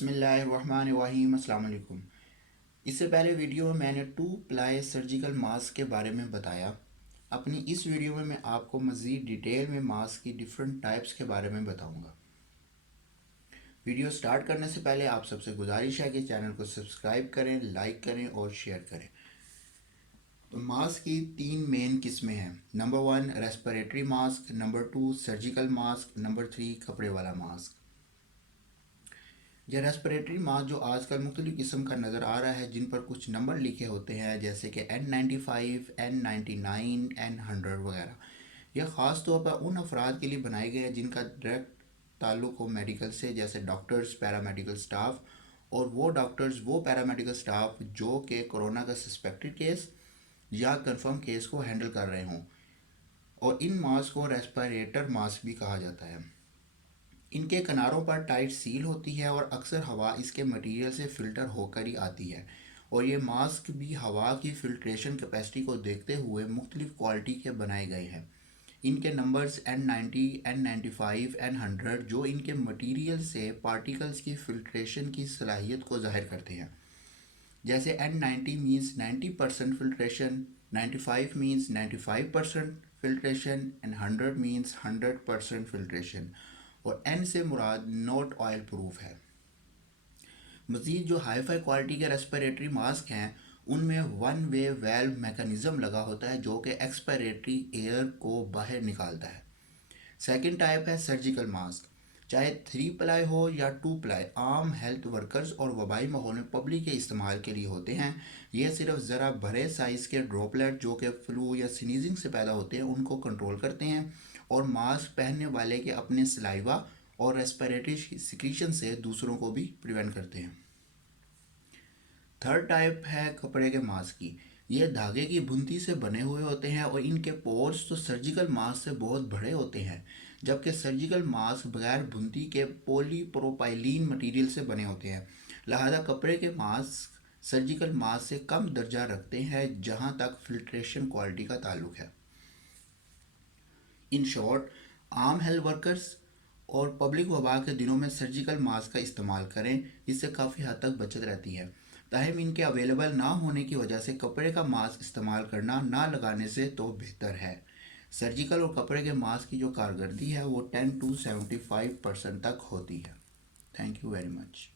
बिस्मिल्लाहिर्रहमानिर्रहीम। अस्सलाम वालेकुम। इससे पहले वीडियो में मैंने 2 प्लाई सर्जिकल मास्क के बारे में बताया। अपनी इस वीडियो में मैं आपको मज़ीद डिटेल में मास्क की डिफरेंट टाइप्स के बारे में बताऊंगा। वीडियो स्टार्ट करने से पहले आप सबसे गुजारिश है कि चैनल को सब्सक्राइब करें, लाइक करें और शेयर करें। तो मास्क की 3 मेन किस्में हैं। Number 1 respiratory mask, number 2 surgical mask, number 3 कपड़े वाला मास्क। यह रेस्पिरेटरी मास्क जो आजकल मुख्तलिफ़ किस्म का नज़र आ रहा है, जिन पर कुछ नंबर लिखे होते हैं जैसे कि N95, N99, N100 वगैरह, यह ख़ास तौर पर उन अफराद के लिए बनाए गए हैं जिनका डायरेक्ट ताल्लुक़ हो मेडिकल से, जैसे डॉक्टर्स, पैरामेडिकल स्टाफ और वो डॉक्टर्स, वो पैरामेडिकल स्टाफ जो कि कोरोना का सस्पेक्टेड केस या कंफर्म केस को हैंडल कर रहे हों। और इन मास्क को रेस्पिरेटर मास्क भी कहा जाता है। इनके किनारों पर टाइट सील होती है और अक्सर हवा इसके मटेरियल से फ़िल्टर होकर ही आती है। और ये मास्क भी हवा की फ़िल्ट्रेशन कैपेसिटी को देखते हुए मुख्तलिफ़ क्वालिटी के बनाए गए हैं। इनके नंबर्स N90, N95, N100 जो इनके मटेरियल से पार्टिकल्स की फ़िल्ट्रेशन की सलाहियत को ज़ाहिर करते हैं। जैसे N90 means 90% filtration, 95 means 95% filtration and 100 means 100% filtration. और N से मुराद नॉट ऑयल प्रूफ है। मज़ीद जो हाई फाई क्वालिटी के रेस्पिरेटरी मास्क हैं उनमें वन वे वेल्व मैकेनिज़्म लगा होता है जो कि एक्सपायरेटरी एयर को बाहर निकालता है। सेकंड टाइप है सर्जिकल मास्क। चाहे 3 प्लाई हो या 2 प्लाई, आम हेल्थ वर्कर्स और वबाई माहौल में पब्लिक के इस्तेमाल के लिए होते हैं। ये सिर्फ ज़रा बड़े साइज़ के ड्रॉपलेट जो कि फ्लू या स्नीजिंग से पैदा होते हैं उनको कंट्रोल करते हैं और मास्क पहनने वाले के अपने सलाइवा और रेस्पिरेटरी सिक्रीशन से दूसरों को भी प्रिवेंट करते हैं। थर्ड टाइप है कपड़े के मास्क की। ये धागे की बुनती से बने हुए होते हैं और इनके पोर्स तो सर्जिकल मास्क से बहुत बड़े होते हैं, जबकि सर्जिकल मास्क बगैर बुनती के पॉलीप्रोपाइलीन मटेरियल से बने होते हैं। लिहाजा कपड़े के मास्क सर्जिकल मास्क से कम दर्जा रखते हैं जहां तक फिल्ट्रेशन क्वालिटी का ताल्लुक है। इन शॉर्ट, आम हेल्थ वर्कर्स और पब्लिक वबा के दिनों में सर्जिकल मास्क का इस्तेमाल करें, इससे काफ़ी हद तक बचत रहती है। ताहम इनके अवेलेबल ना होने की वजह से कपड़े का मास्क इस्तेमाल करना ना लगाने से तो बेहतर है। सर्जिकल और कपड़े के मास्क की जो कारकर्दगी है वो 10 to 75% तक होती है। Thank you very much.